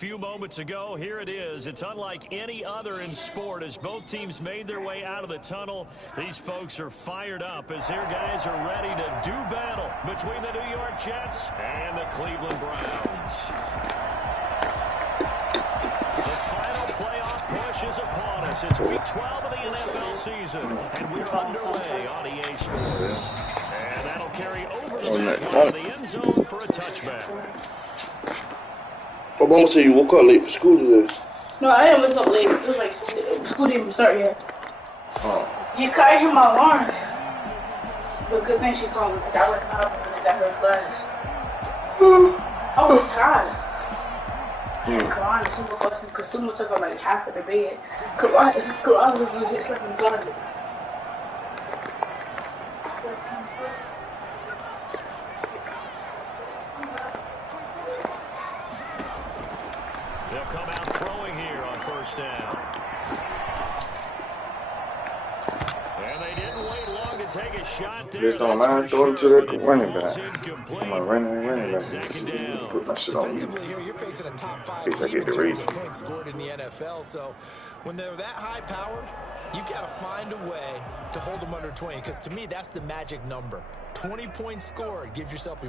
Few moments ago, here it is. It's unlike any other in sport as both teams made their way out of the tunnel. These folks are fired up as their guys are ready to do battle between the New York Jets and the Cleveland Browns. The final playoff push is upon us. It's week 12 of the NFL season, and we're underway on EA Sports. And that'll carry over the end zone for a touchback. My mama said you woke up late for school today. No, I didn't wake up late. It was like school didn't even start yet. Oh. You couldn't hear my alarms. But good thing she called me because I woke up and got her class. I was tired. Karan is super close because Suma took up like half of the bed. Karan is just like in the closet. They'll come out throwing here on first down. And they didn't wait long to take a shot there. Just don't mind throwing to that running back. I'm like running back. Put my shit on me. You're facing a top 5 in case I get the rating. points scored in the NFL. So when they're that high powered, you got to find a way to hold them under 20. Because to me, that's the magic number. 20 points scored, you give yourself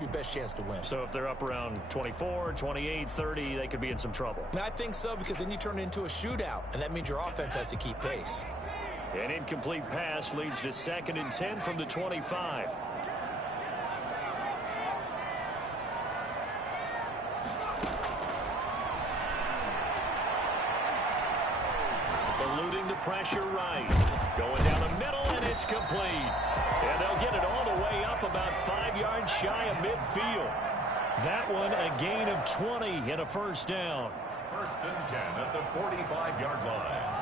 your best chance to win. So if they're up around 24, 28, 30, they could be in some trouble. I think so, because then you turn it into a shootout, and that means your offense has to keep pace. An incomplete pass leads to 2nd and 10 from the 25. Eluding the pressure right. Going down the middle, and it's complete. And they'll get it all the way up about 5 yards shy of midfield. That one a gain of 20 and a first down. 1st and 10 at the 45-yard line.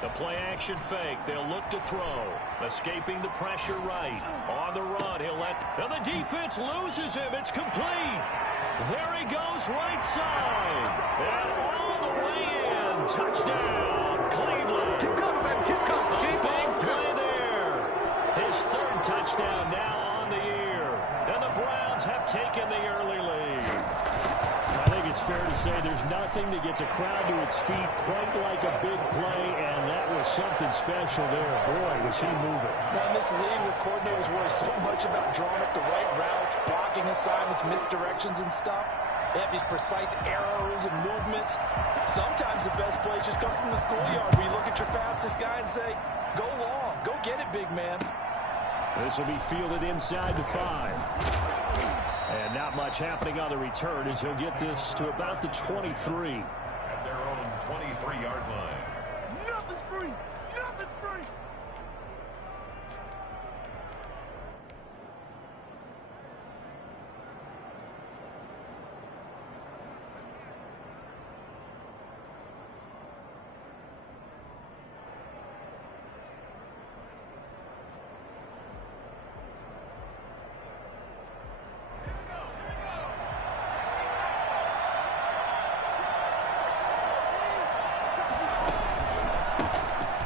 The play-action fake. They'll look to throw. Escaping the pressure right. On the run, he'll let... And the defense loses him. It's complete. There he goes, right side. And all the way in. Touchdown, Cleveland. Keep coming. Big play there. His 3rd touchdown now on the year. And the Browns have taken the early lead. I think it's fair to say there's nothing that gets a crowd to its feet quite like a big play, and that was something special there. Boy, was he moving. Now, in this league where coordinators worry so much about drawing up the right routes, blocking assignments, misdirections and stuff, they have these precise arrows and movements. Sometimes the best plays just come from the schoolyard where you look at your fastest guy and say, go long, go get it, big man. This will be fielded inside the 5. And not much happening on the return as he'll get this to about the 23. At their own 23-yard line. Nothing's free! Nothing's free!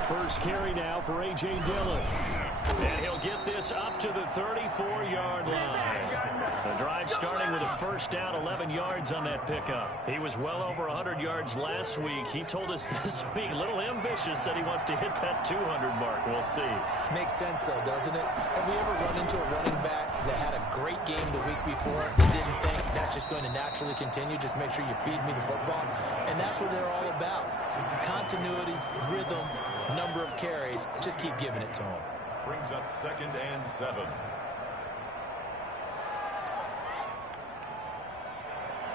First carry now for A.J. Dillon. And he'll get this up to the 34-yard line. The drive starting with a first down, 11 yards on that pickup. He was well over 100 yards last week. He told us this week, a little ambitious, said he wants to hit that 200 mark. We'll see. Makes sense, though, doesn't it? Have we ever run into a running back that had a great game the week before and didn't think that's just going to naturally continue? Just make sure you feed me the football. And that's what they're all about. Continuity, rhythm, number of carries. Just keep giving it to him. Brings up 2nd and 7.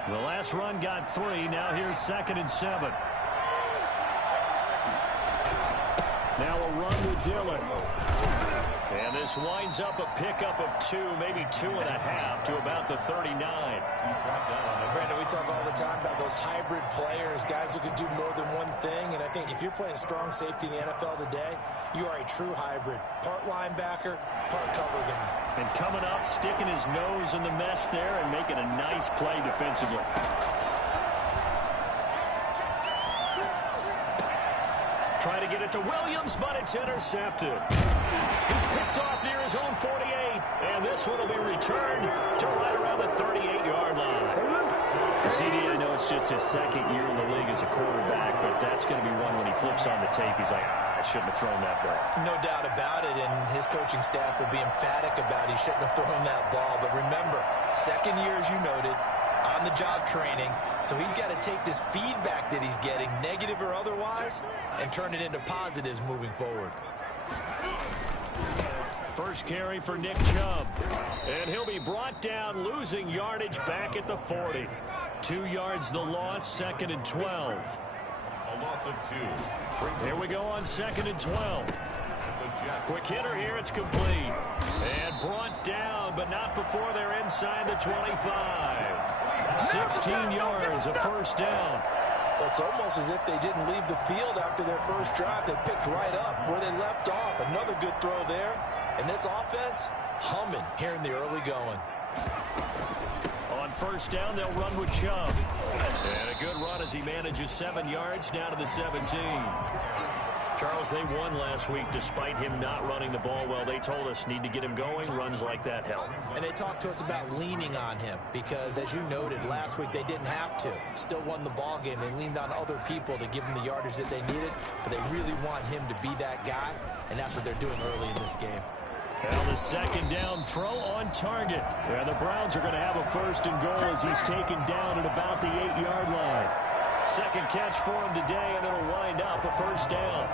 The last run got 3. Now here's 2nd and 7. Now a run with Dillon. And this winds up a pickup of 2, maybe 2.5 to about the 39. Brandon, we talk all the time about those hybrid players, guys who can do more than one thing. And I think if you're playing strong safety in the NFL today, you are a true hybrid. Part linebacker, part cover guy. And coming up, sticking his nose in the mess there and making a nice play defensively. trying to get it to Williams, but it's intercepted. He's picked off near his own 48, and this one will be returned to right around the 38-yard line. CD, I know it's just his second year in the league as a quarterback, but that's going to be one when he flips on the tape. He's like, I shouldn't have thrown that ball. No doubt about it, and his coaching staff will be emphatic about he shouldn't have thrown that ball. But remember, second year, as you noted, on-the-job training, so he's got to take this feedback that he's getting, negative or otherwise, and turn it into positives moving forward. First carry for Nick Chubb, and he'll be brought down, losing yardage back at the 40. 2 yards the loss, 2nd and 12. A loss of 2. Here we go on 2nd and 12. Quick hitter here, it's complete. And brought down, but not before they're inside the 25. 16 yards, a first down. It's almost as if they didn't leave the field after their first drive. They picked right up where they left off. Another good throw there. And this offense, humming here in the early going. On first down, they'll run with Chubb. And a good run as he manages 7 yards down to the 17. Charles, they won last week despite him not running the ball well. They told us need to get him going. Runs like that help. And they talked to us about leaning on him because, as you noted, last week they didn't have to. Still won the ball game. They leaned on other people to give them the yardage that they needed, but they really want him to be that guy, and that's what they're doing early in this game. Well, the second down throw on target. And the Browns are going to have a first and goal as he's taken down at about the 8-yard line. Second catch for him today, and it'll wind up a first down.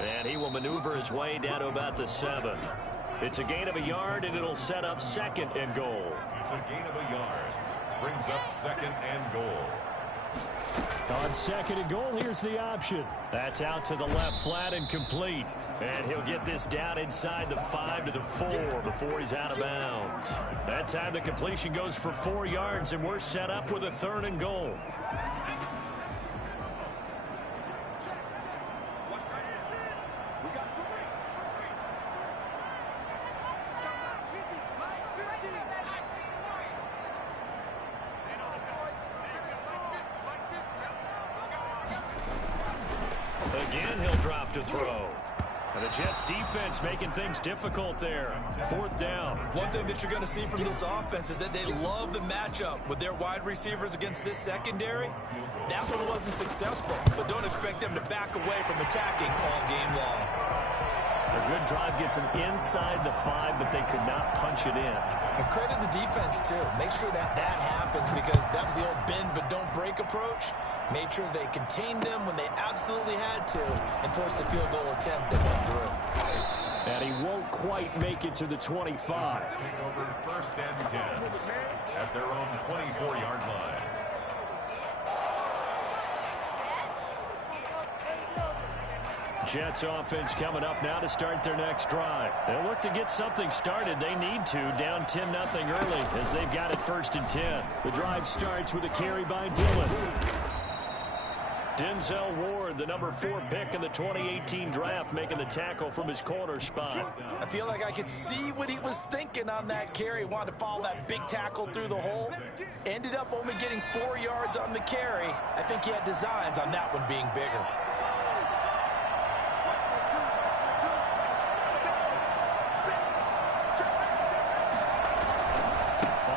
And he will maneuver his way down to about the 7. It's a gain of a yard, and it'll set up 2nd and goal. It's a gain of a yard. Brings up 2nd and goal. On 2nd and goal, here's the option. That's out to the left, flat and complete. And he'll get this down inside the 5 to the 4 before he's out of bounds. That time the completion goes for 4 yards, and we're set up with a 3rd and goal. Again, he'll drop to throw. And the Jets defense making things difficult there. 4th down. One thing that you're going to see from this offense is that they love the matchup with their wide receivers against this secondary. That one wasn't successful, but don't expect them to back away from attacking all game long. A good drive gets them inside the 5, but they could not punch it in. And credit the defense, too. Make sure that happens because that was the old bend but don't break approach. Made sure they contained them when they absolutely had to and forced the field goal attempt that went through. And he won't quite make it to the 25. Taking over 1st and 10 at their own 24-yard line. Jets offense coming up now to start their next drive. They'll look to get something started. They need to, down 10-0 early as they've got it 1st and 10. The drive starts with a carry by Dillon. Denzel Ward, the number 4 pick in the 2018 draft, making the tackle from his corner spot. I feel like I could see what he was thinking on that carry. Wanted to follow that big tackle through the hole. Ended up only getting 4 yards on the carry. I think he had designs on that one being bigger.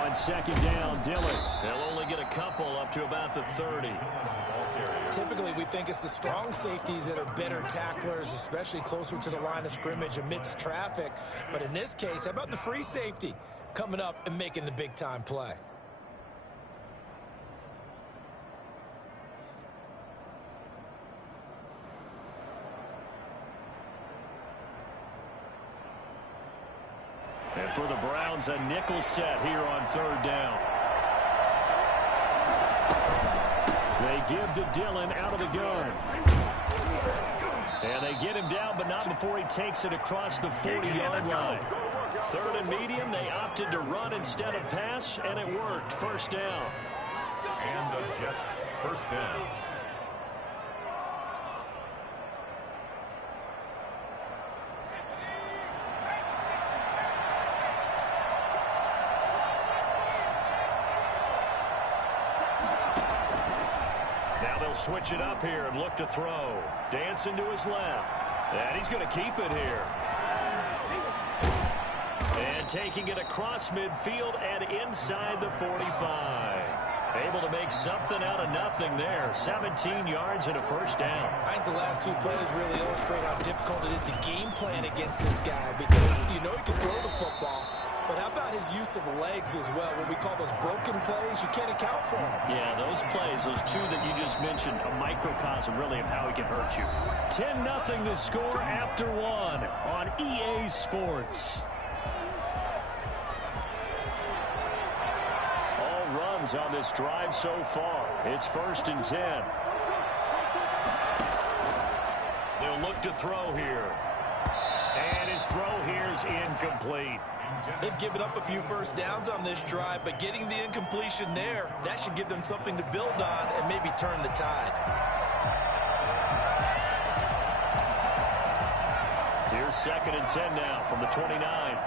On 2nd down, Dillon. They'll only get a couple up to about the 30. Typically, we think it's the strong safeties that are better tacklers, especially closer to the line of scrimmage amidst traffic. But in this case, how about the free safety coming up and making the big-time play? And for the Browns, a nickel set here on 3rd down. They give to Dillon out of the gun. And they get him down, but not before he takes it across the 40-yard line. 3rd and medium, they opted to run instead of pass, and it worked. 1st down. And the Jets 1st down. He'll switch it up here and look to throw. Dancing to his left. And he's going to keep it here. And taking it across midfield and inside the 45. Able to make something out of nothing there. 17 yards and a first down. I think the last two plays really illustrate how difficult it is to game plan against this guy because you know he can throw the football. But how about his use of legs as well? What we call those broken plays, you can't account for them. Yeah, those plays, those two that you just mentioned, a microcosm really of how he can hurt you. 10-0 the score after one on EA Sports. All runs on this drive so far. It's 1st and 10. They'll look to throw here. And his throw here is incomplete. They've given up a few first downs on this drive, but getting the incompletion there, that should give them something to build on and maybe turn the tide. Here's 2nd and 10 now from the 29.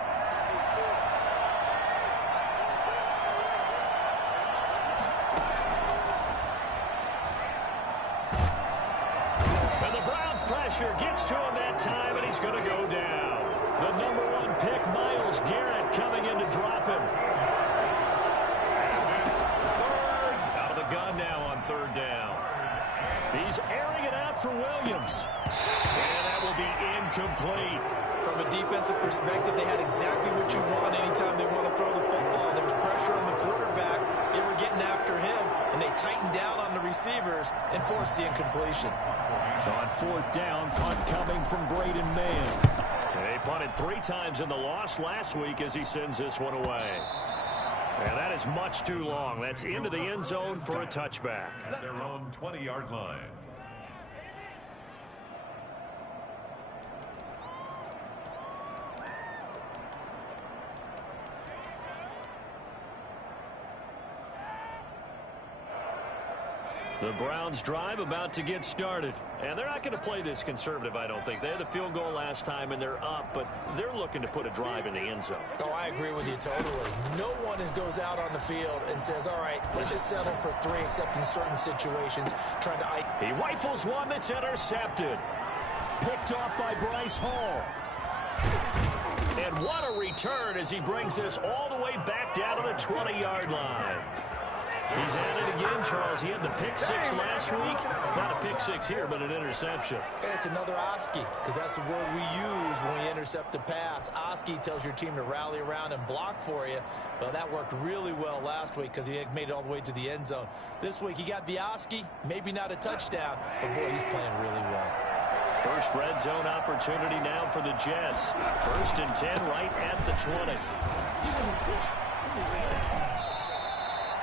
And the Browns pressure gets to him that time, and he's going to go down. The #1 pick, Myles Garrett, coming in to drop him. Out of the gun now on 3rd down. He's airing it out for Williams. And that will be incomplete. From a defensive perspective, they had exactly what you want anytime they want to throw the football. There was pressure on the quarterback. They were getting after him, and they tightened down on the receivers and forced the incompletion. On 4th down, punt coming from Braden Mann. They punted 3 times in the loss last week as he sends this one away. And that is much too long. That's into the end zone for a touchback. At their own 20-yard line. The Browns drive about to get started. And they're not going to play this conservative, I don't think. They had the field goal last time, and they're up, but they're looking to put a drive in the end zone. Oh, I agree with you totally. No one goes out on the field and says, all right, let's just settle for 3, except in certain situations, trying to... He rifles one that's intercepted. Picked off by Bryce Hall. And what a return as he brings this all the way back down to the 20-yard line. He's at it again, Charles. He had the pick 6 last week. Not a pick 6 here, but an interception. It's another Oski, because that's the word we use when we intercept a pass. Oski tells your team to rally around and block for you. Well, that worked really well last week because he made it all the way to the end zone. This week, he got the Oski, maybe not a touchdown, but boy, he's playing really well. First red zone opportunity now for the Jets. 1st and 10 right at the 20.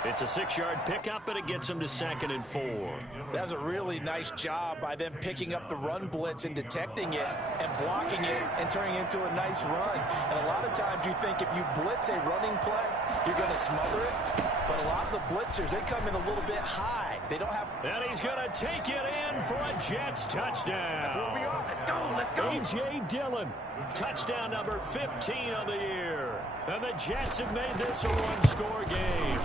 It's a 6-yard pickup, and it gets him to 2nd and 4. That's a really nice job by them picking up the run blitz and detecting it and blocking it and turning it into a nice run. And a lot of times you think if you blitz a running play, you're going to smother it. But a lot of the blitzers, they come in a little bit high. They don't have... And he's going to take it in for a Jets touchdown. Let's go. A.J. Dillon, touchdown number 15 of the year. And the Jets have made this a one-score game.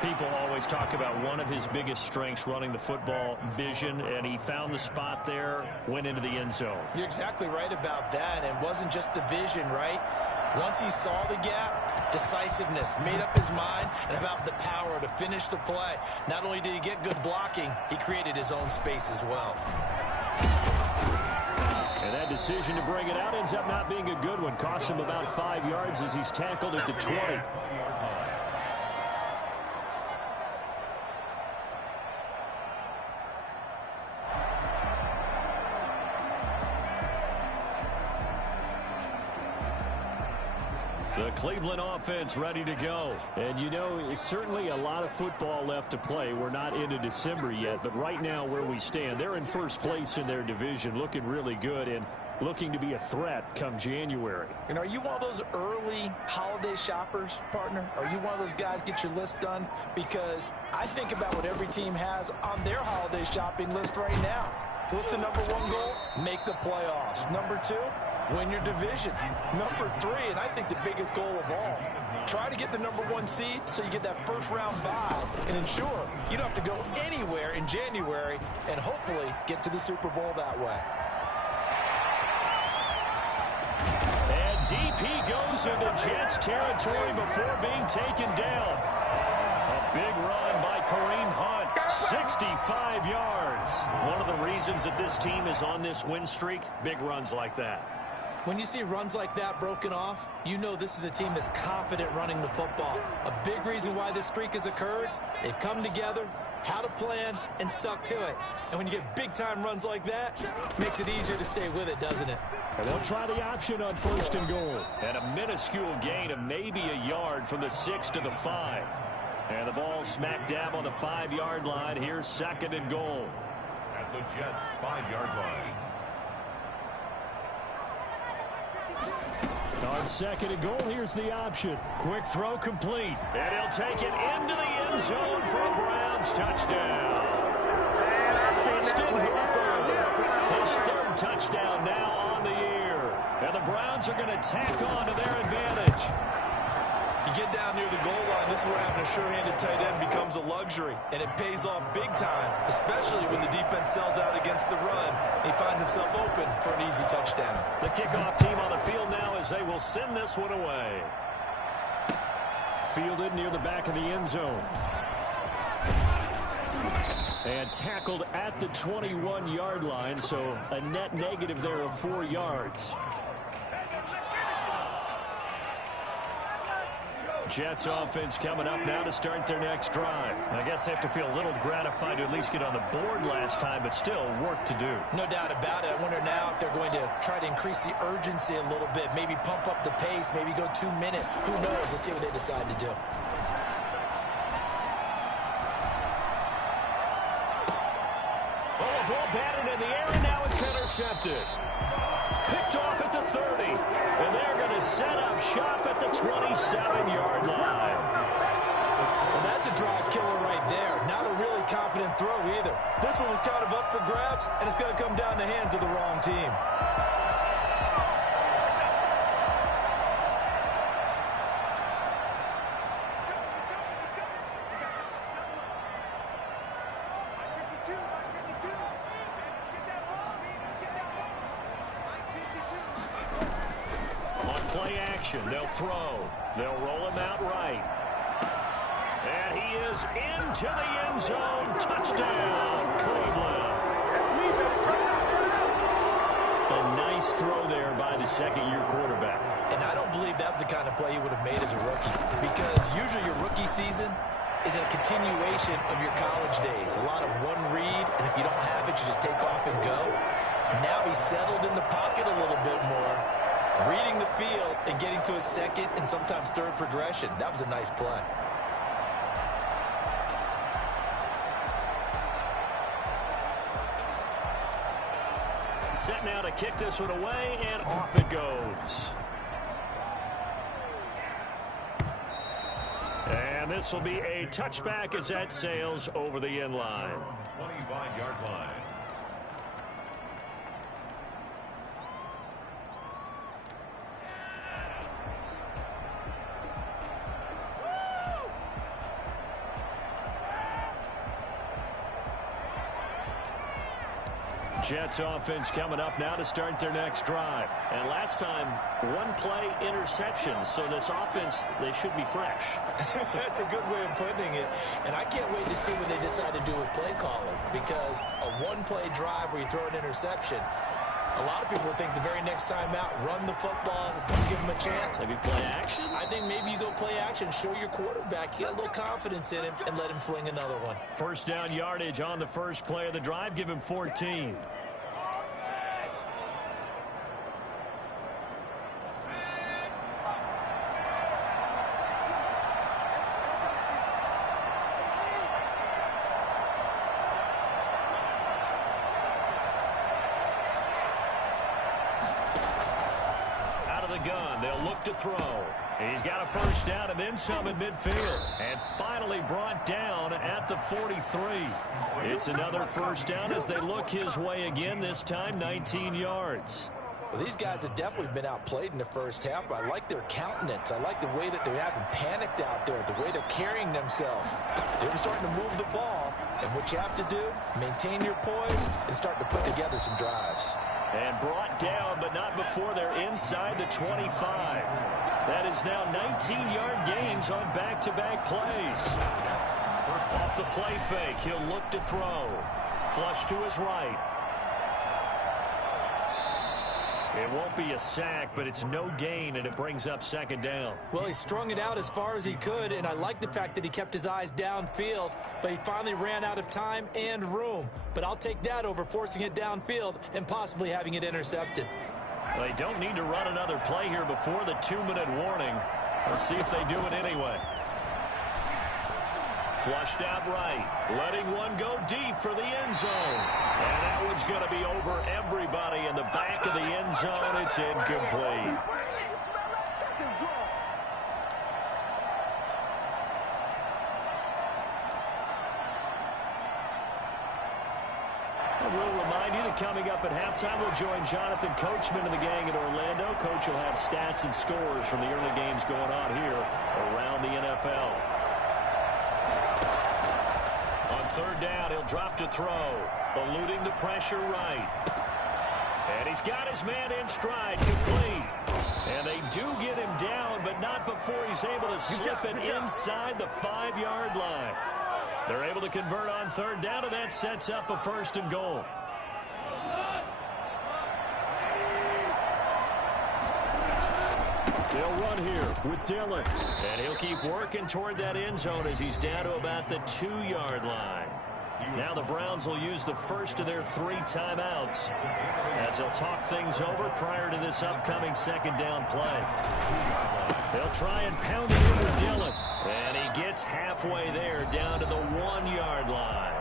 People always talk about one of his biggest strengths, running the football, vision, and he found the spot there, went into the end zone. You're exactly right about that. It wasn't just the vision, right? Once he saw the gap, decisiveness, made up his mind, and about the power to finish the play. Not only did he get good blocking, he created his own space as well. And that decision to bring it out ends up not being a good one. Cost him about 5 yards as he's tackled at the 20. The Cleveland offense ready to go. And, you know, it's certainly a lot of football left to play. We're not into December yet, but right now where we stand, they're in first place in their division, looking really good and looking to be a threat come January. And are you one of those early holiday shoppers, partner? Are you one of those guys get your list done? Because I think about what every team has on their holiday shopping list right now. What's the #1 goal? Make the playoffs. #2, win your division. #3, and I think the biggest goal of all, Try to get the #1 seed so you get that first-round bye and ensure you don't have to go anywhere in January and hopefully get to the Super Bowl that way. And deep he goes into Jets territory before being taken down. A big run by Kareem Hunt, 65 yards. One of the reasons that this team is on this win streak, big runs like that. When you see runs like that broken off, you know this is a team that's confident running the football. A big reason why this streak has occurred, they've come together, had a plan, and stuck to it. And when you get big-time runs like that, it makes it easier to stay with it, doesn't it? And they'll try the option on 1st and goal. And a minuscule gain of maybe a yard from the 6 to the 5. And the ball smack dab on the 5-yard line. Here's 2nd and goal. At the Jets' 5-yard line. On 2nd and goal, here's the option. Quick throw complete. And he'll take it into the end zone for a Browns touchdown. Austin Hooper, his 3rd touchdown now on the year. And the Browns are going to tack on to their advantage. You get down near the goal line, this is where having a sure-handed tight end becomes a luxury, and it pays off big time, especially when the defense sells out against the run. He finds himself open for an easy touchdown. The kickoff team on the field now as they will send this one away. Fielded near the back of the end zone. And tackled at the 21-yard line, so a net negative there of 4 yards. Jets offense coming up now to start their next drive. I guess they have to feel a little gratified to at least get on the board last time, but still work to do. No doubt about it. I wonder now if they're going to try to increase the urgency a little bit, maybe pump up the pace, maybe go 2 minutes. Who knows? Let's see what they decide to do. Oh, ball batted in the air, and now it's intercepted. Picked off at the 30, and they're going to set up shop at the 27-yard line. Well, that's a drive killer right there. Not a really confident throw either. This one was kind of up for grabs, and it's going to come down the hands of the wrong team. They'll throw. They'll roll him out right. And he is into the end zone. Touchdown, Cleveland. A nice throw there by the 2nd-year quarterback. And I don't believe that was the kind of play he would have made as a rookie, because usually your rookie season is a continuation of your college days. A lot of one read, and if you don't have it, you just take off and go. Now he's settled in the pocket a little bit more, reading the field and getting to a 2nd and sometimes 3rd progression. That was a nice play. Set now to kick this one away, and off it goes. And this will be a touchback as that sails over the end line. 25-yard line. Jets offense coming up now to start their next drive. And last time, 1-play interception. So this offense, they should be fresh. That's a good way of putting it. And I can't wait to see what they decide to do with play calling, because a 1-play drive where you throw an interception, a lot of people think the very next time out, run the football, don't give them a chance. Maybe play action? I think maybe you go play action, show your quarterback, you got a little confidence in him, and let him fling another one. First down yardage on the first play of the drive. Give him 14. To throw. He's got a first down and then some at midfield. And finally brought down at the 43. It's another first down as they look his way again, this time 19 yards. Well, these guys have definitely been outplayed in the first half, but I like their countenance. I like the way that they haven't panicked out there, the way they're carrying themselves. They're starting to move the ball, and what you have to do, maintain your poise and start to put together some drives. And brought down, but not before they're inside the 25. That is now 19-yard gains on back-to-back plays. Off the play fake, he'll look to throw. Flush to his right. It won't be a sack, but it's no gain, and it brings up second down. Well, he strung it out as far as he could, and I like the fact that he kept his eyes downfield, but he finally ran out of time and room. But I'll take that over forcing it downfield and possibly having it intercepted. They don't need to run another play here before the 2-minute warning. Let's see if they do it anyway. Flushed out right, letting one go deep for the end zone. And that one's going to be over everybody in the back of the end zone. It's incomplete. We'll remind you that coming up at halftime, we'll join Jonathan Coachman and the gang in Orlando. Coach will have stats and scores from the early games going on here around the NFL. On third down, he'll drop to throw, eluding the pressure right. And he's got his man in stride, complete. And they do get him down, but not before he's able to slip it inside the 5-yard line. They're able to convert on third down, and that sets up a 1st and goal. They'll run here with Dillon. And he'll keep working toward that end zone as he's down to about the 2-yard line. Now the Browns will use the first of their 3 timeouts as they'll talk things over prior to this upcoming second down play. They'll try and pound it in with Dillon. And he gets halfway there, down to the 1-yard line.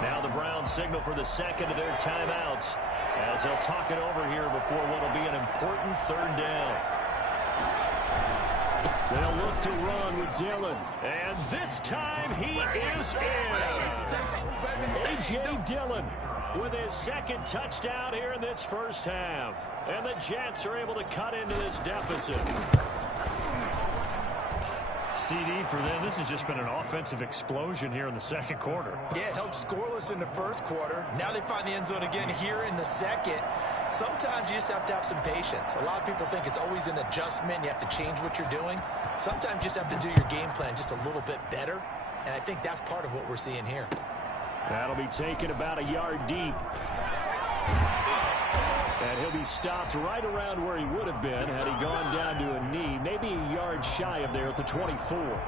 Now the Browns signal for the second of their timeouts as they'll talk it over here before what will be an important third down. They'll look to run with Dillon. And this time he is in. A.J. Dillon with his second touchdown here in this first half. And the Jets are able to cut into this deficit. CD for them, this has just been an offensive explosion here in the second quarter. Yeah, held scoreless in the first quarter. Now they find the end zone again here in the second. Sometimes you just have to have some patience. A lot of people think it's always an adjustment. You have to change what you're doing. Sometimes you just have to do your game plan just a little bit better. And I think that's part of what we're seeing here. That'll be taken about a yard deep. And he'll be stopped right around where he would have been had he gone down to a knee, maybe a yard shy of there at the 24.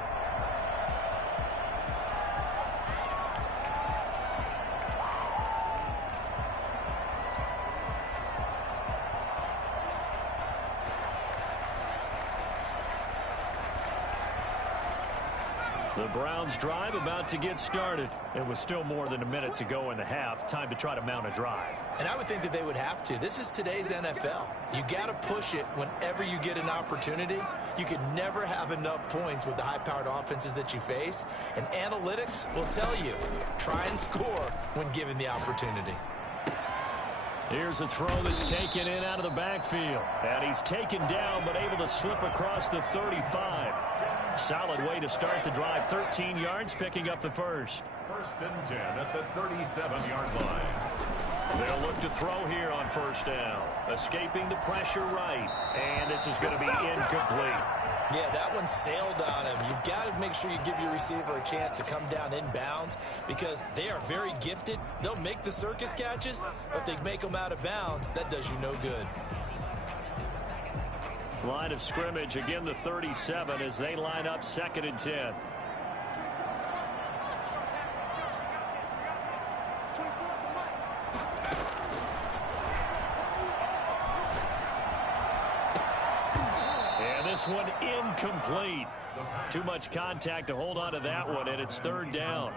The Browns drive about to get started. It was still more than a minute to go in the half. Time to try to mount a drive. And I would think that they would have to. This is today's NFL. You got to push it whenever you get an opportunity. You can never have enough points with the high-powered offenses that you face. And analytics will tell you, try and score when given the opportunity. Here's a throw that's taken in out of the backfield. And he's taken down but able to slip across the 35. Solid way to start the drive. 13 yards, picking up the first. 1st and 10 at the 37-yard line. They'll look to throw here on first down. Escaping the pressure right. And this is going to be incomplete. Yeah, that one sailed on him. You've got to make sure you give your receiver a chance to come down inbounds because they are very gifted. They'll make the circus catches, but if they make them out of bounds, that does you no good. Line of scrimmage, again the 37 as they line up 2nd and 10. And this one incomplete. Too much contact to hold on to that one, and it's 3rd down.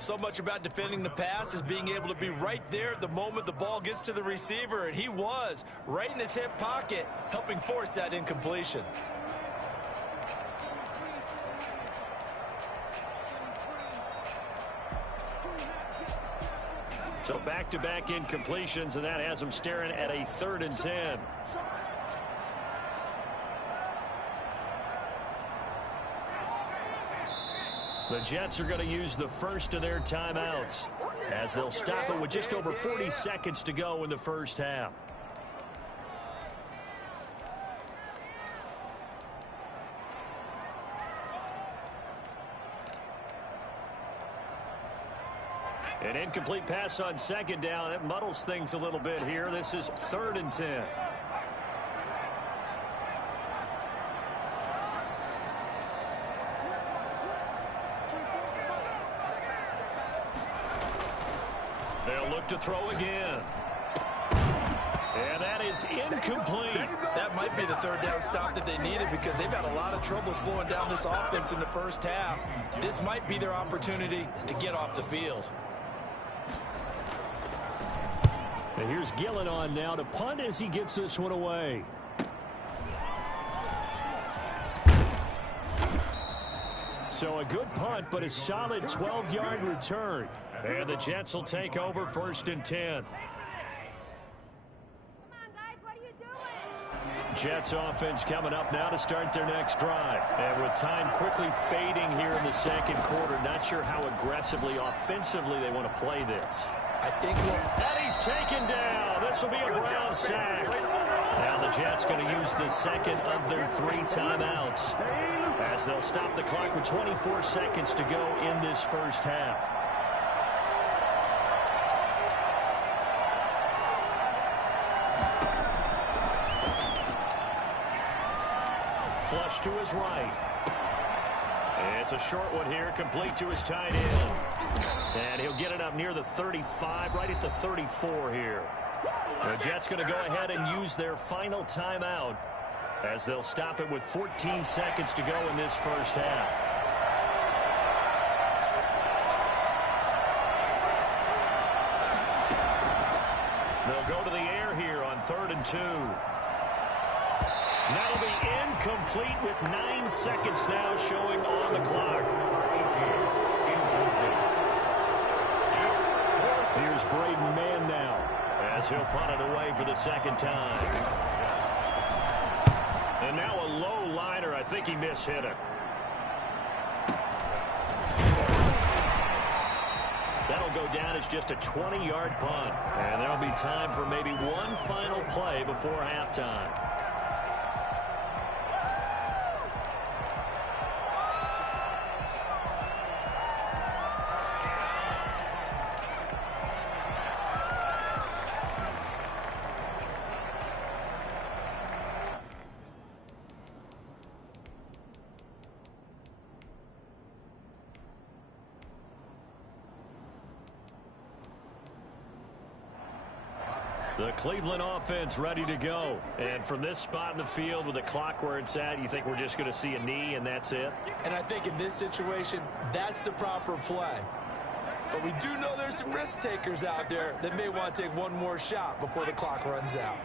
So much about defending the pass is being able to be right there at the moment the ball gets to the receiver, and he was right in his hip pocket, helping force that incompletion. So back-to-back incompletions, and that has them staring at a 3rd and 10. The Jets are going to use the first of their timeouts as they'll stop it with just over 40 seconds to go in the first half. An incomplete pass on 2nd down. That muddles things a little bit here. This is 3rd and 10. They'll look to throw again. And that is incomplete. That might be the 3rd down stop that they needed because they've had a lot of trouble slowing down this offense in the first half. This might be their opportunity to get off the field. And here's Gillen on now to punt as he gets this one away. So a good punt, but a solid 12-yard return. And the Jets will take over 1st and 10. Jets offense coming up now to start their next drive. And with time quickly fading here in the 2nd quarter, not sure how aggressively, offensively they want to play this. I think and he's taken down. This will be a Brown sack. Now the Jets going to use the 2nd of their 3 timeouts as they'll stop the clock with 24 seconds to go in this first half. Flush to his right. It's a short one here, complete to his tight end. And he'll get it up near the 35, right at the 34 here. The Jets going to go ahead and use their final timeout as they'll stop it with 14 seconds to go in this first half. They'll go to the air here on 3rd and 2. That'll be incomplete with 9 seconds now showing on the clock. Here's Braden Mann now as he'll punt it away for the 2nd time. And now a low liner. I think he mishit it. That'll go down as just a 20-yard punt. And there'll be time for maybe one final play before halftime. The Cleveland offense ready to go. And from this spot in the field with the clock where it's at, you think we're just going to see a knee and that's it? And I think in this situation, that's the proper play. But we do know there's some risk takers out there that may want to take one more shot before the clock runs out.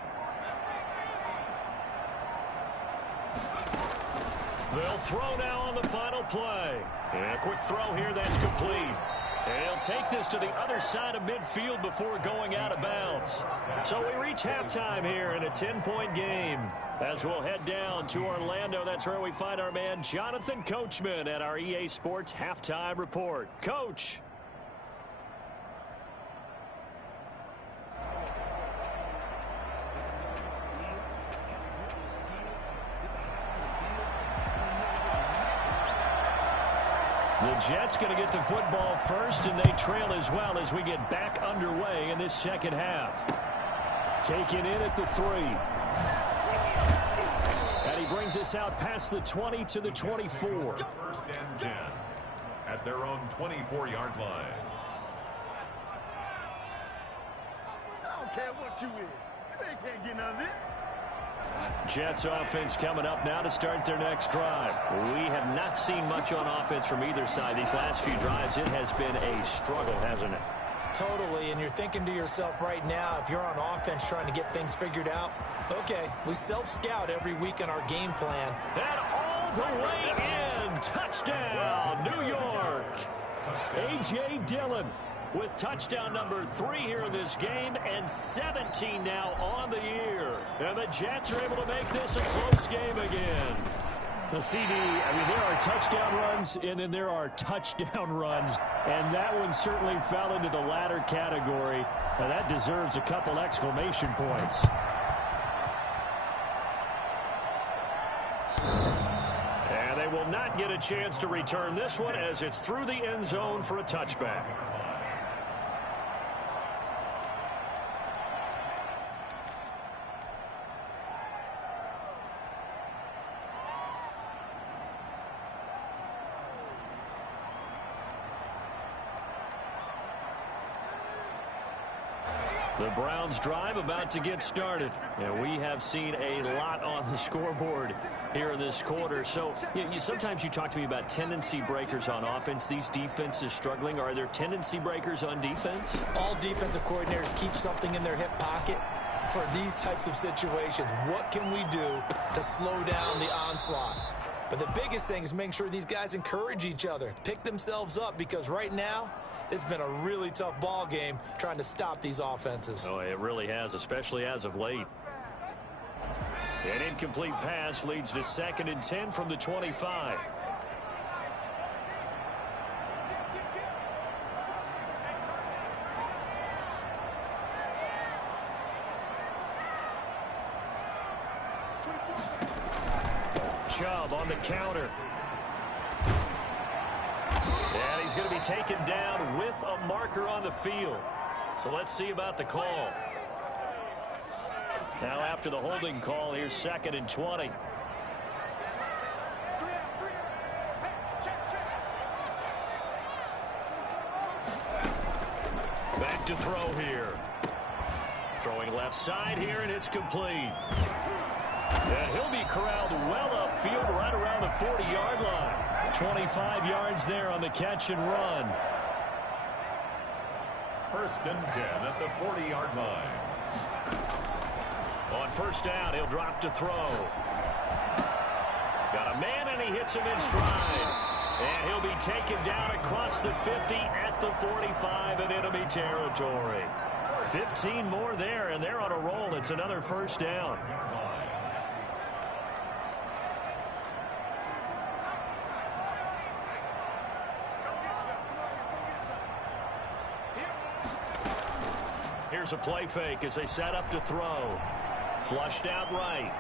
They'll throw now on the final play. And a quick throw here that's complete. And he'll take this to the other side of midfield before going out of bounds. So we reach halftime here in a 10-point game. As we'll head down to Orlando, that's where we find our man Jonathan Coachman at our EA Sports Halftime Report. Coach. The Jets going to get the football first, and they trail as well as we get back underway in this 2nd half. Taken in at the 3. And he brings us out past the 20 to the 24. 1st and 10 at their own 24-yard line. I don't care what you is. You ain't can't get none of this. Jets offense coming up now to start their next drive. We have not seen much on offense from either side. These last few drives, it has been a struggle, hasn't it? Totally, and you're thinking to yourself right now, if you're on offense trying to get things figured out, okay, we self-scout every week in our game plan. And all the way in, touchdown, New York. A.J. Dillon. with touchdown number 3 here in this game and 17 now on the year. And the Jets are able to make this a close game again. The CD, there are touchdown runs, and then there are touchdown runs, and that one certainly fell into the latter category. Now that deserves a couple exclamation points. And they will not get a chance to return this one as it's through the end zone for a touchback. The Browns drive about to get started. And we have seen a lot on the scoreboard here in this quarter. So sometimes you talk to me about tendency breakers on offense. These defenses struggling. Are there tendency breakers on defense? All defensive coordinators keep something in their hip pocket for these types of situations. What can we do to slow down the onslaught? But the biggest thing is making sure these guys encourage each other, pick themselves up, because right now, it's been a really tough ball game trying to stop these offenses. Oh, it really has, especially as of late. An incomplete pass leads to 2nd and 10 from the 25. Chubb on the counter. And he's going to be taken down with a marker on the field. So let's see about the call. Now after the holding call, here's 2nd and 20. Back to throw here. Throwing left side here, and it's complete. And he'll be corralled well upfield right around the 40-yard line. 25 yards there on the catch and run. 1st and 10 at the 40-yard line. On 1st down, he'll drop to throw. Got a man, and he hits him in stride. And he'll be taken down across the 50 at the 45 in enemy territory. 15 more there, and they're on a roll. It's another 1st down. Here's a play fake as they set up to throw. Flushed out right.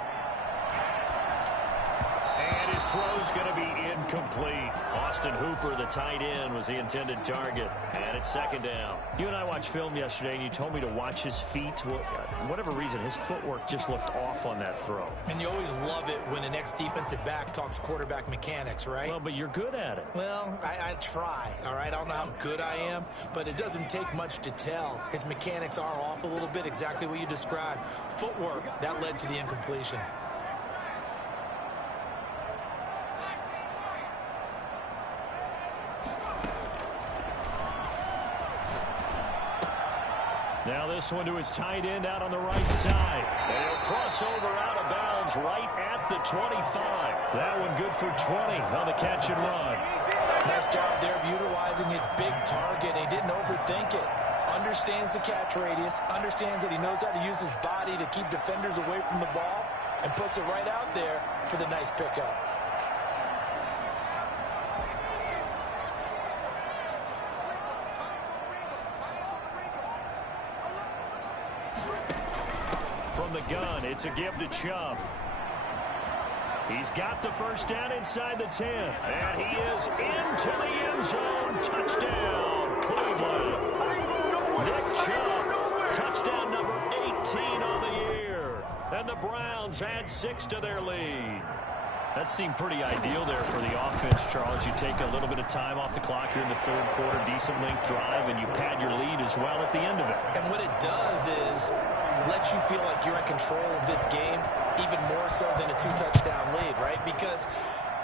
And his throw's going to be incomplete. Austin Hooper, the tight end, was the intended target. And it's 2nd down. You and I watched film yesterday, and you told me to watch his feet. For whatever reason, his footwork just looked off on that throw. And you always love it when an ex-defensive back talks quarterback mechanics, right? Well, but you're good at it. Well, I try, all right? I don't know how good I am, but it doesn't take much to tell. His mechanics are off a little bit, exactly what you described. Footwork, that led to the incompletion. Now this one to his tight end out on the right side. And he'll cross over out of bounds right at the 25. That one good for 20 on the catch and run. Nice job there of utilizing his big target. He didn't overthink it. Understands the catch radius. Understands that he knows how to use his body to keep defenders away from the ball. And puts it right out there for the nice pickup. From the gun, it's a give to Chubb. He's got the 1st down inside the 10. And he is into the end zone. Touchdown, Cleveland. Nick Chubb, touchdown number 18 on the year. And the Browns add 6 to their lead. That seemed pretty ideal there for the offense, Charles. You take a little bit of time off the clock here in the 3rd quarter, decent length drive, and you pad your lead as well at the end of it. And what it does is let you feel like you're in control of this game, even more so than a 2-touchdown lead, right? Because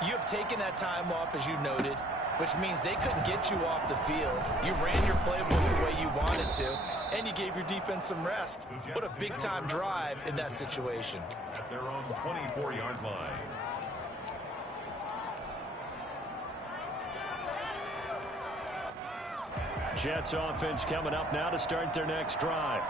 you have taken that time off, as you noted, which means they couldn't get you off the field. You ran your playbook the way you wanted to, and you gave your defense some rest. What a big-time drive in that situation. At their own 24-yard line. Jets offense coming up now to start their next drive.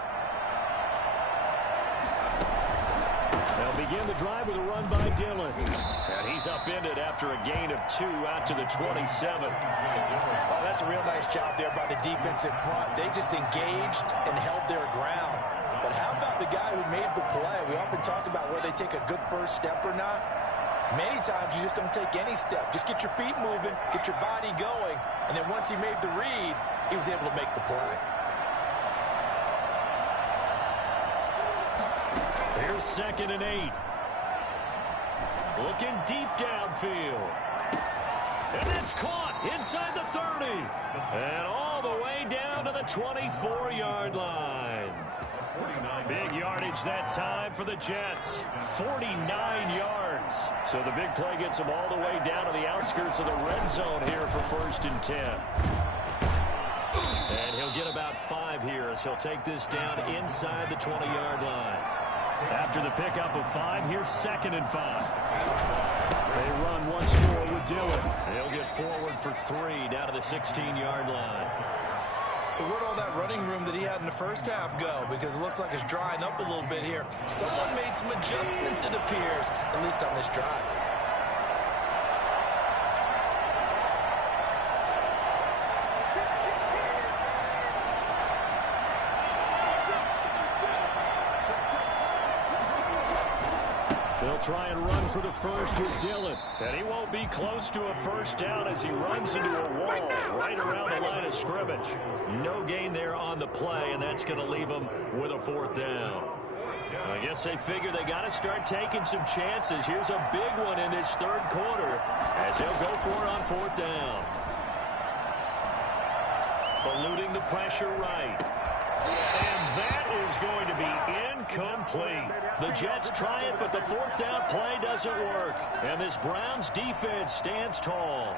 They'll begin the drive with a run by Dillon. And he's upended after a gain of 2 out to the 27. Oh, that's a real nice job there by the defensive front. They just engaged and held their ground. But how about the guy who made the play? We often talk about where they take a good first step or not. Many times you just don't take any step. Just get your feet moving, get your body going, and then once he made the read, he was able to make the play. Here's 2nd and 8. Looking deep downfield. And it's caught inside the 30. And all the way down to the 24-yard line. Big yardage that time for the Jets. 49 yards. So the big play gets them all the way down to the outskirts of the red zone here for 1st and 10. And he'll get about 5 here as he'll take this down inside the 20-yard line. After the pickup of 5, here's 2nd and 5. They run one score with Dillon. They'll get forward for 3 down to the 16-yard line. So where'd all that running room that he had in the first half go? Because it looks like it's drying up a little bit here. Someone made some adjustments, it appears, at least on this drive. They'll try and run for the first with Dillon. And he won't be close to a first down as he runs into a wall right around the line of scrimmage. No gain there on the play, and that's going to leave him with a 4th down. I guess they figure they got to start taking some chances. Here's a big one in this 3rd quarter as he'll go for it on 4th down. Eluding the pressure right. And that is going to be incomplete. The Jets try it, but the 4th down play doesn't work. And this Browns defense stands tall.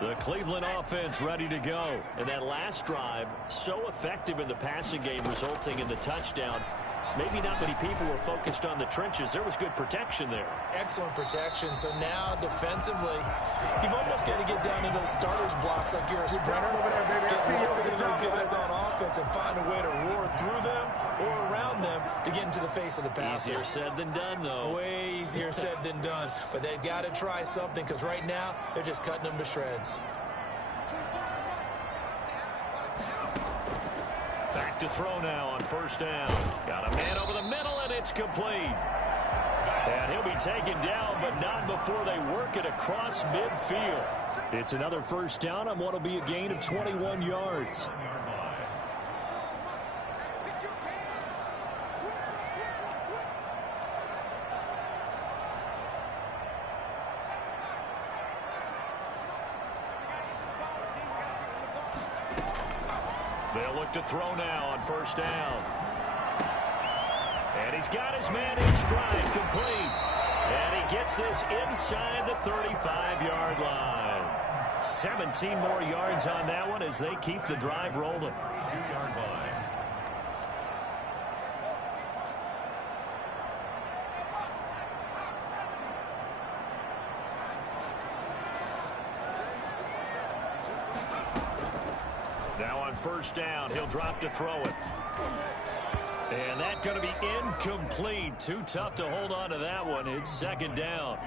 The Cleveland offense ready to go. And that last drive, so effective in the passing game, resulting in the touchdown. Maybe not many people were focused on the trenches. There was good protection there. Excellent protection. So now, defensively, you've almost got to get down into those starters blocks like you're a sprinter. Get lower than those guys on offense and find a way to roar through them or around them to get into the face of the passer. Easier said than done, though. Way easier said than done. But they've got to try something because right now, they're just cutting them to shreds. Back to throw now on 1st down. Got a man over the middle, and it's complete. And he'll be taken down, but not before they work it across midfield. It's another 1st down on what will be a gain of 21 yards. They'll look to throw now on 1st down. And he's got his man in stride, complete. And he gets this inside the 35-yard line. 17 more yards on that one as they keep the drive rolling. 2-yard line. Now on 1st down, he'll drop to throw it. And that's going to be incomplete. Too tough to hold on to that one. It's 2nd down.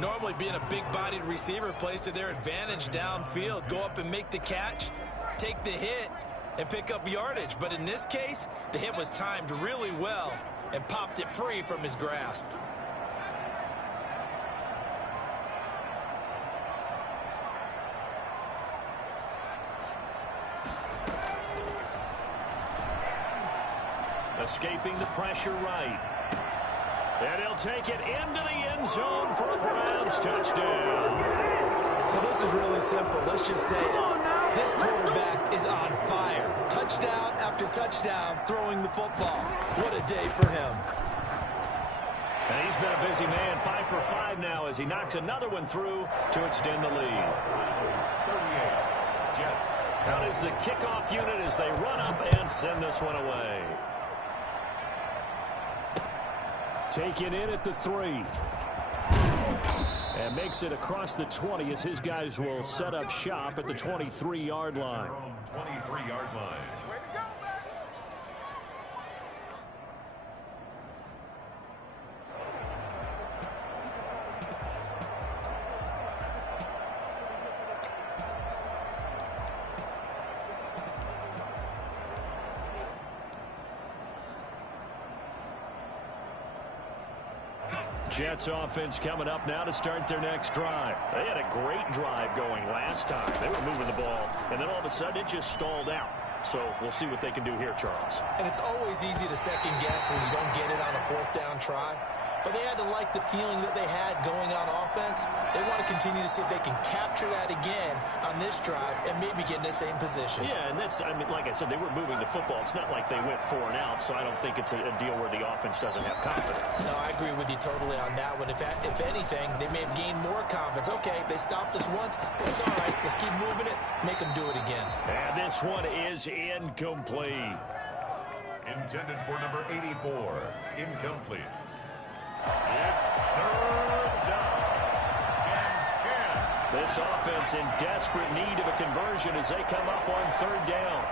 Normally being a big-bodied receiver plays to their advantage downfield. Go up and make the catch, take the hit, and pick up yardage. But in this case, the hit was timed really well and popped it free from his grasp. Escaping the pressure right. And he'll take it into the end zone for a Browns touchdown. Well, this is really simple. Let's just say it. This quarterback is on fire. Touchdown after touchdown throwing the football. What a day for him. And he's been a busy man. 5 for 5 now as he knocks another one through to extend the lead. 38, Jets. Out is the kickoff unit as they run up and send this one away. Taken in at the 3. And makes it across the 20 as his guys will set up shop at the 23-yard line. 23-yard line. Jets offense coming up now to start their next drive. They had a great drive going last time. They were moving the ball, and then all of a sudden it just stalled out. So we'll see what they can do here, Charles. And it's always easy to second guess when you don't get it on a 4th down try. But they had to like the feeling that they had going on offense. They want to continue to see if they can capture that again on this drive and maybe get in the same position. Yeah, and that's, I mean, like I said, they were moving the football. It's not like they went 4 and out, so I don't think it's a deal where the offense doesn't have confidence. No, I agree with you totally on that one. If anything, they may have gained more confidence. Okay, they stopped us once. That's all right. Let's keep moving it. Make them do it again. And this one is incomplete. Intended for number 84. Incomplete. It's 3rd down and 10. This offense in desperate need of a conversion as they come up on 3rd down.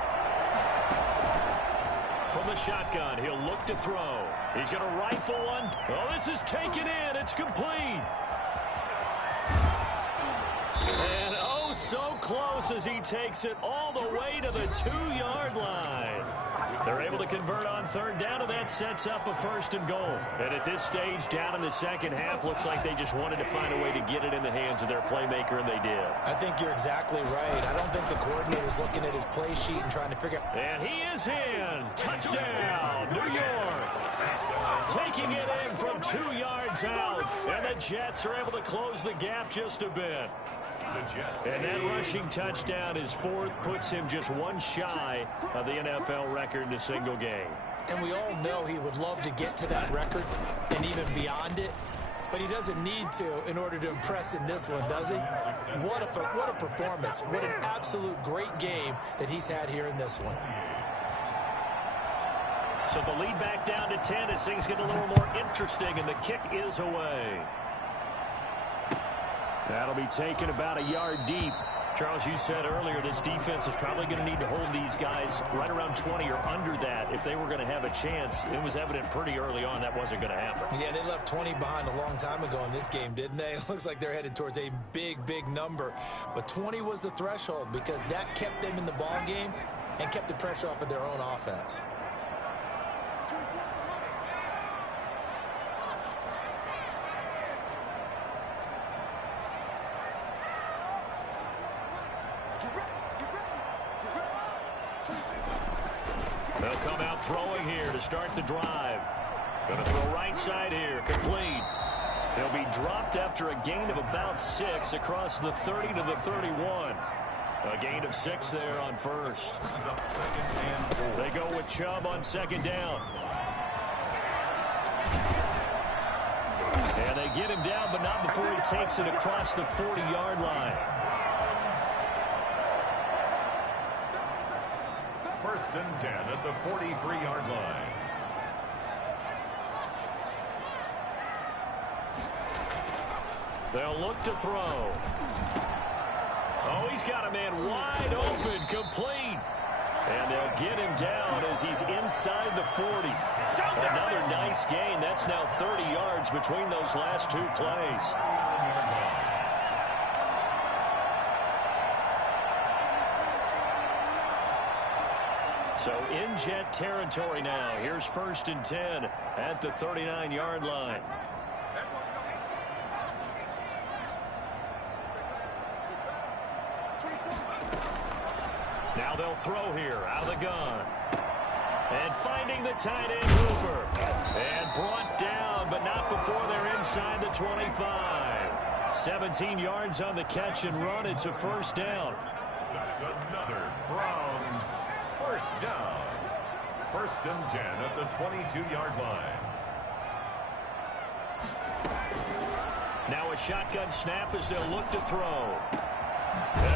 From the shotgun, he'll look to throw. He's going to rifle one. Oh, this is taken in. It's complete. And oh, so close as he takes it all the way to the 2-yard line. They're able to convert on 3rd down, and that sets up a 1st and goal. And at this stage, down in the second half, looks like they just wanted to find a way to get it in the hands of their playmaker, and they did. I think you're exactly right. I don't think the coordinator's looking at his play sheet and trying to figure out. And he is in. Touchdown, New York. Taking it in from 2 yards out. And the Jets are able to close the gap just a bit. And that rushing touchdown, his 4th, puts him just 1 shy of the NFL record in a single game. And we all know he would love to get to that record and even beyond it. But he doesn't need to in order to impress in this one, does he? What a performance. What an absolute great game that he's had here in this one. So the lead back down to 10 as things get a little more interesting, and the kick is away. That'll be taken about a yard deep. Charles, you said earlier this defense is probably going to need to hold these guys right around 20 or under that if they were going to have a chance. It was evident pretty early on that wasn't going to happen. Yeah, they left 20 behind a long time ago in this game, didn't they? It looks like they're headed towards a big, big number. But 20 was the threshold because that kept them in the ball game and kept the pressure off of their own offense. They'll come out throwing here to start the drive. Going to throw right side here, complete. He'll be dropped after a gain of about 6 across the 30 to the 31. A gain of 6 there on 1st. They go with Chubb on 2nd down. And they get him down, but not before he takes it across the 40-yard line. 1st and 10 at the 43-yard line. They'll look to throw. Oh, he's got a man wide open, complete. And they'll get him down as he's inside the 40. Another nice gain. That's now 30 yards between those last 2 plays. So in Jet territory now. Here's 1st and 10 at the 39-yard line. Now they'll throw here out of the gun. And finding the tight end Hooper. And brought down, but not before they're inside the 25. 17 yards on the catch and run. It's a 1st down. That's another Browns 1st down. 1st and 10 at the 22-yard line. Now a shotgun snap as they'll look to throw.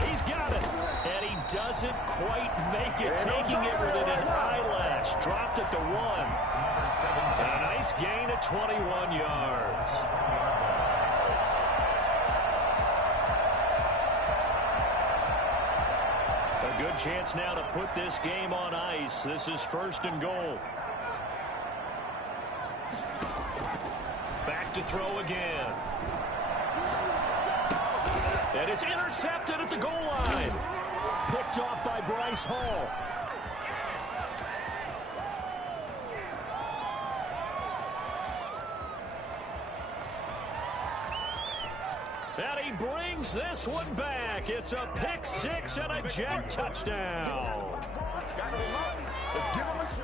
He's got it. And he doesn't quite make it, taking it within an eyelash. Dropped at the 1. A nice gain of 21 yards. A good chance now to put this game on ice. This is 1st and goal. Back to throw again. And it's intercepted at the goal line. Picked off by Bryce Hall. And he brings this one back. It's a pick 6 and a Jet touchdown.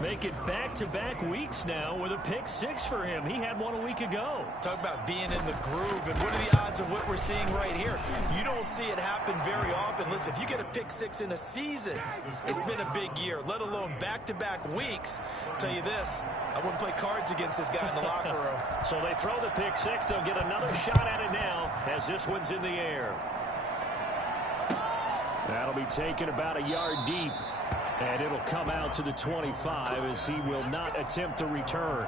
Make it back-to-back weeks now with a pick 6 for him. He had one a week ago. Talk about being in the groove, and what are the odds of what we're seeing right here? You don't see it happen very often. Listen, if you get a pick 6 in a season, it's been a big year, let alone back-to-back weeks. I'll tell you this, I wouldn't play cards against this guy in the locker room. So they throw the pick 6. They'll get another shot at it now as this one's in the air. That'll be taken about a yard deep. And it'll come out to the 25 as he will not attempt to return.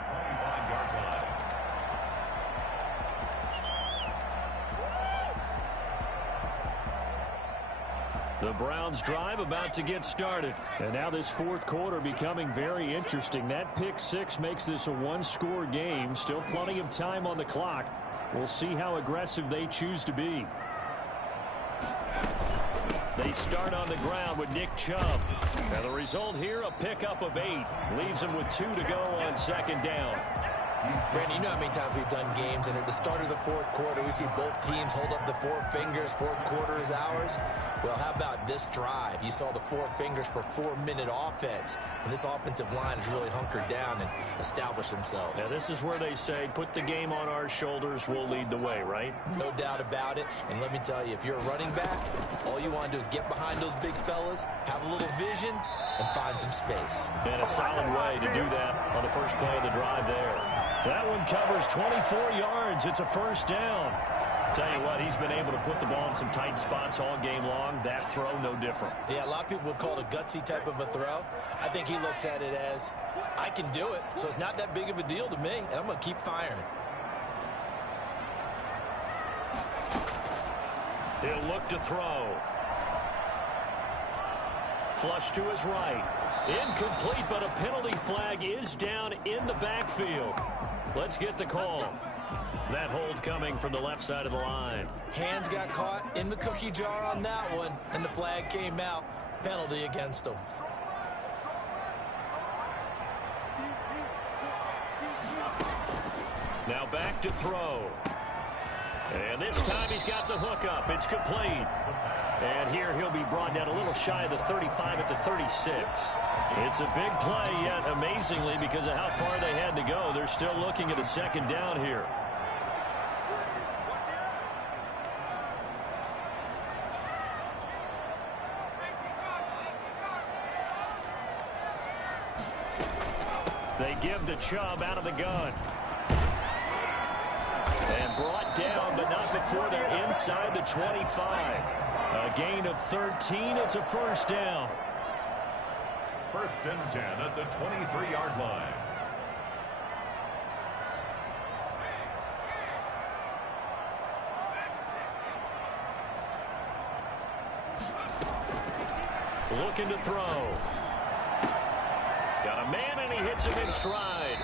The Browns drive about to get started. And now this 4th quarter becoming very interesting. That pick 6 makes this a one-score game. Still plenty of time on the clock. We'll see how aggressive they choose to be. They start on the ground with Nick Chubb. And the result here, a pickup of 8. Leaves him with 2 to go on 2nd down. Brandon, you know how many times we've done games, and at the start of the 4th quarter, we see both teams hold up the 4 fingers, 4th quarter is ours. Well, how about this drive? You saw the 4 fingers for 4-minute offense, and this offensive line has really hunkered down and established themselves. Now, this is where they say, put the game on our shoulders, we'll lead the way, right? No doubt about it, and let me tell you, if you're a running back, all you want to do is get behind those big fellas, have a little vision, and find some space. And a solid way to do that on the first play of the drive there. That one covers 24 yards. It's a 1st down. Tell you what, he's been able to put the ball in some tight spots all game long. That throw, no different. Yeah, a lot of people would call it a gutsy type of a throw. I think he looks at it as, I can do it, so it's not that big of a deal to me, and I'm going to keep firing. He'll look to throw. Flush to his right. Incomplete, but a penalty flag is down in the backfield. Let's get the call. That hold coming from the left side of the line. Hands got caught in the cookie jar on that one, and the flag came out. Penalty against him. Now back to throw. And this time he's got the hook up. It's complete. And here he'll be brought down a little shy of the 35 at the 36. It's a big play, yet amazingly, because of how far they had to go, they're still looking at a 2nd down here. They give to Chubb out of the gun. And brought down, but not before they're inside the 25. A gain of 13. It's a 1st down. 1st and 10 at the 23-yard line. Looking to throw. Got a man, and he hits him in stride.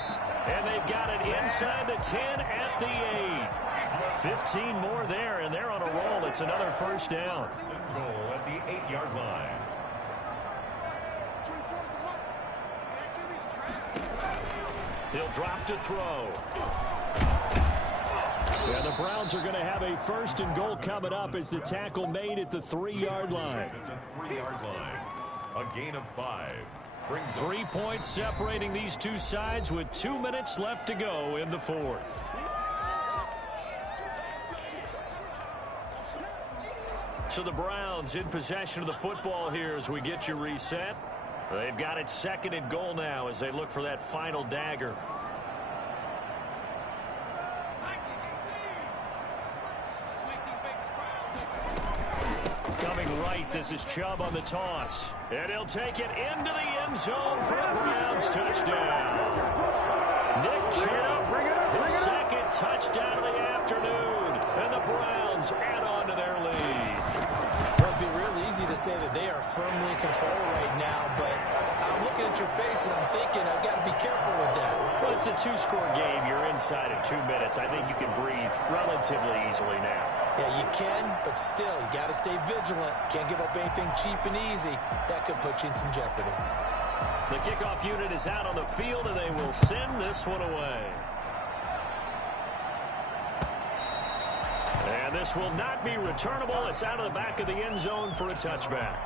And they've got it inside the 10 at the 8. 15 more there, and they're on a roll. It's another 1st down. Goal at the 8-yard line. He'll drop to throw. And the Browns are going to have a 1st and goal coming up as the tackle made at the 3-yard line. At the 3-yard line. A gain of 5. 3 points separating these two sides with 2 minutes left to go in the 4th. So the Browns in possession of the football here as we get you reset. They've got it 2nd and goal now as they look for that final dagger. right. This is Chubb on the toss. And he'll take it into the end zone for a Browns touchdown. Nick Chubb, his second touchdown of the afternoon. And the Browns add on to their lead. Well, it'd be real easy to say that they are firmly in control right now, but I'm looking at your face and I'm thinking I've got to be careful with that. Well, it's a two-score game. You're inside of 2 minutes. I think you can breathe relatively easily now. Yeah, you can, but still, you got to stay vigilant. Can't give up anything cheap and easy. That could put you in some jeopardy. The kickoff unit is out on the field, and they will send this one away. And this will not be returnable. It's out of the back of the end zone for a touchback.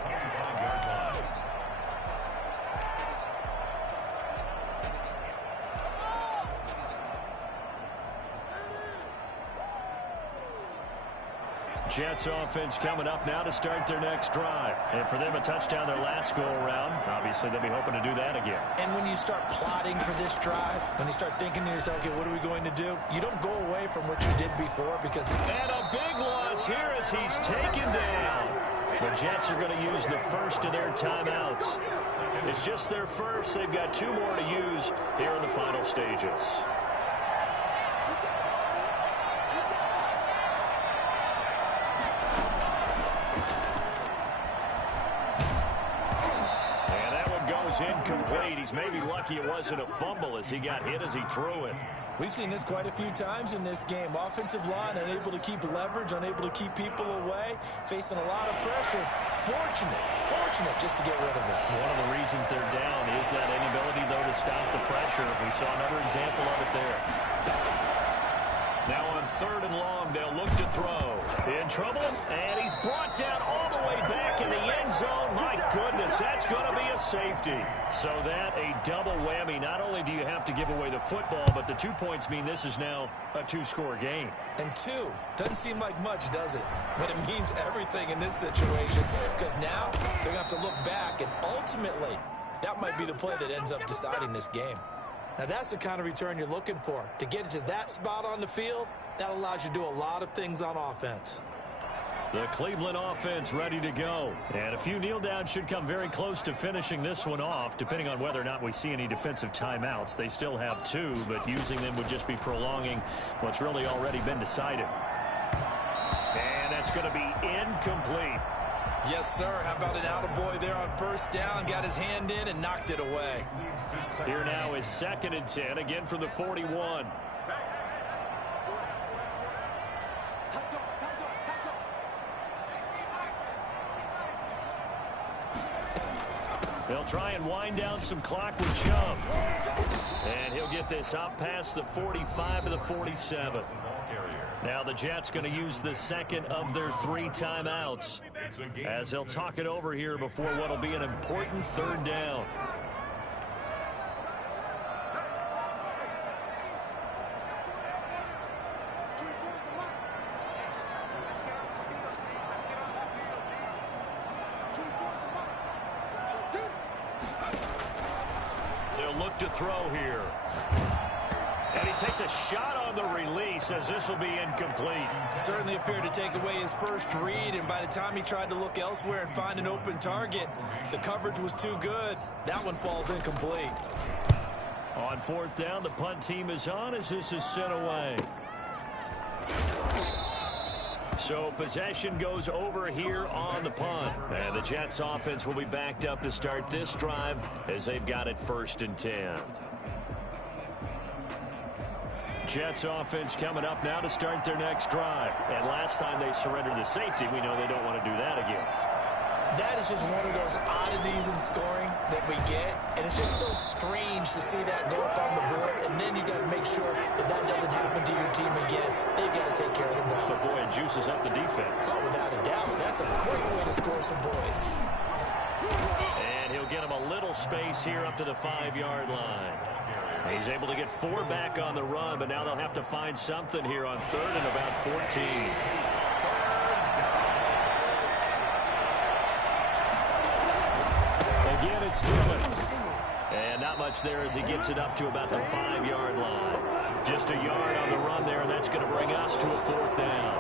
Jets offense coming up now to start their next drive. And for them, a touchdown their last go-around. Obviously, they'll be hoping to do that again. And when you start plotting for this drive, when you start thinking to yourself, okay, what are we going to do? You don't go away from what you did before because... And a big loss here as he's taken down. The Jets are going to use the first of their timeouts. It's just their first. They've got 2 more to use here in the final stages. Incomplete. He's maybe lucky it wasn't a fumble as he got hit as he threw it. We've seen this quite a few times in this game. Offensive line unable to keep leverage, unable to keep people away, facing a lot of pressure. Fortunate just to get rid of it. One of the reasons they're down is that inability, though, to stop the pressure. We saw another example of it there. Now on 3rd and long, they'll look to throw. In trouble, and he's brought down all the way back in the end zone. My goodness, that's going to be a safety. So that a double whammy. Not only do you have to give away the football, but the 2 points mean this is now a 2-score game. And 2 doesn't seem like much, does it? But it means everything in this situation because now they're going to have to look back, and ultimately that might be the play that ends up deciding this game. Now, that's the kind of return you're looking for. To get to that spot on the field, that allows you to do a lot of things on offense. The Cleveland offense ready to go. And a few kneel downs should come very close to finishing this one off, depending on whether or not we see any defensive timeouts. They still have 2, but using them would just be prolonging what's really already been decided. And that's going to be incomplete. Yes, sir. How about an attaboy there on 1st down? Got his hand in and knocked it away. Here now is 2nd and 10, again from the 41. They'll try and wind down some clock with Chubb. And he'll get this up past the 45 to the 47. Now the Jets going to use the 2nd of their 3 timeouts as they'll talk it over here before what will be an important 3rd down. They'll look to throw here. And he takes a shot on the release as this will be incomplete. Certainly appeared to take away his first read, and by the time he tried to look elsewhere and find an open target, the coverage was too good. That one falls incomplete. On 4th down, the punt team is on as this is sent away. So possession goes over here on the punt. And the Jets offense will be backed up to start this drive as they've got it 1st and 10. Jets offense coming up now to start their next drive. And last time they surrendered the safety, we know they don't want to do that again. That is just one of those oddities in scoring that we get. And it's just so strange to see that go up on the board. And then you got to make sure that that doesn't happen to your team again. They've got to take care of the ball. But boy, it juices up the defense. Oh, without a doubt. That's a great way to score some points. And he'll get him a little space here up to the 5-yard line. He's able to get 4 back on the run, but now they'll have to find something here on 3rd and about 14. Again, it's Dillon. And not much there as he gets it up to about the 5-yard line. Just a yard on the run there, and that's going to bring us to a 4th down.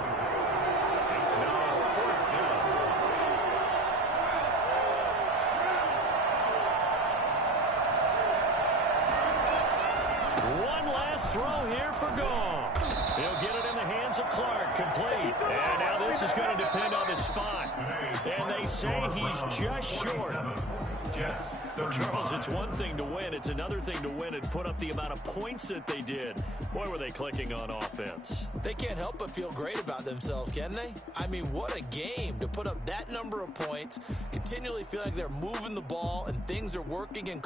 One last throw here for Goff. He'll get it in the hands of Clark, complete. And now this is going to depend on the spot. And they say he's just short. Charles, it's one thing to win. It's another thing to win and put up the amount of points that they did. Boy, were they clicking on offense. They can't help but feel great about themselves, can they? I mean, what a game to put up that number of points, continually feel like they're moving the ball and things are working and